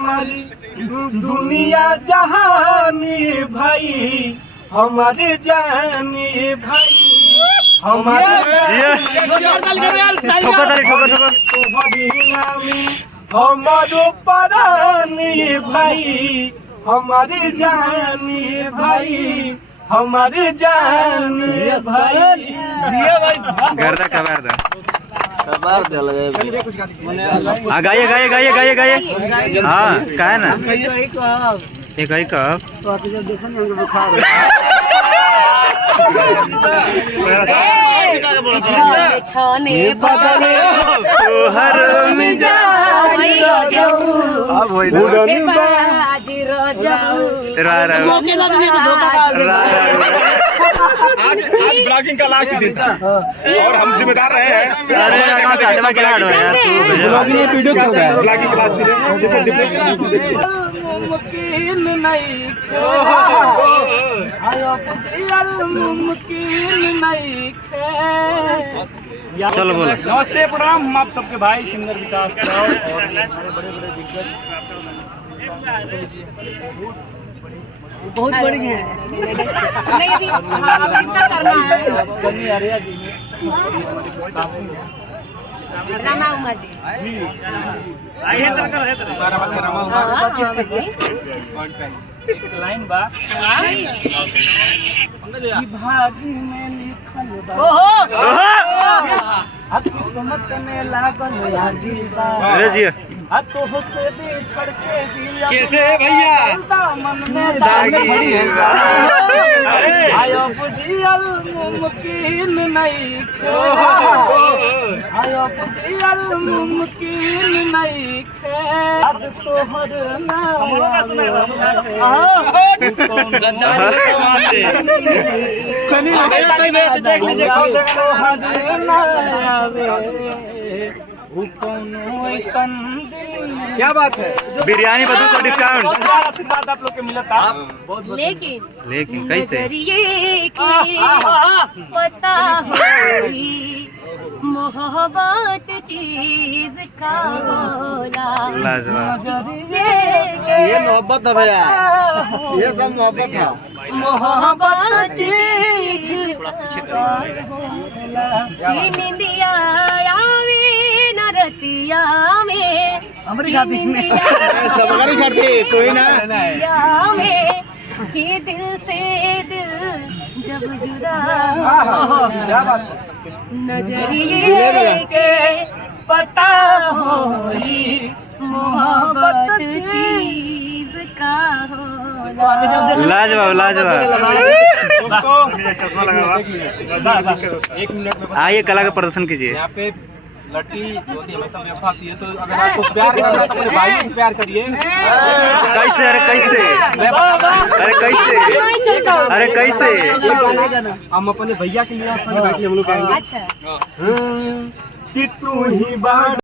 हमारी दुनिया जहानी भाई हमारे जानी भाई हमारे हमारो परानी भाई हमारे जानी भाई हमारे जानी भाई गर्दा कबार दा हाँ गाइए गाइए गाइए गाइए गाइए हाँ का है ना एक ही कब छाने बदले हर में आज ब्लॉगिंग का लास्ट दिन था और हम जिम्मेदार रहे हैं। वीडियो चल रहा है ब्लॉगिंग का लास्ट दिन मुमकिन नहीं मुमकिन नहीं चलो बोलो। नमस्ते प्रणाम हम आप सबके भाई सिंगर विकास राव और बड़े बड़े दिग्गज बहुत बड़ी है नहीं अभी कितना करना है सनी आर्या जी ने रामा उमा जी जी आइए तक है लाइन बा भागी में लिखल बा किस्मत में लागल आगी बा अरे जी तो से बिछड़ के जिया कैसे है भैया मन में दागी आयो बुझियल मुमकिन नहीं आयो बुझियल मुमकिन नहीं अब तोहर नाम सनी देख लीजिए क्या बात है बिरयानी बदल का डिस्काउंट आशीर्वाद आप लोग के मिला था लेकिन कैसे पता होई मोहब्बत चीज का होला लाजवाब ये मोहब्बत है भैया ये सब मोहब्बत है मोहब्बत चीज का होला की निंदिया आवे न रतिया में अमेरिका सबकारी करते तो ही ना में कि दिल से दिल जब जुदा क्या बात है नजरिए के पता होई मोहब्बत चीज का होला लाजवाब लाजवाब चश्मा लगा एक मिनट में आइए कला का प्रदर्शन कीजिए। यहाँ पे लड़की होती हमेशा बेवफाती है तो अगर आपको प्यार करना है तो भाई से प्यार करिए। कैसे अरे कैसे अरे कैसे अरे कैसे हम अपने भैया के लिए हम लोग अच्छा कि तू ही बात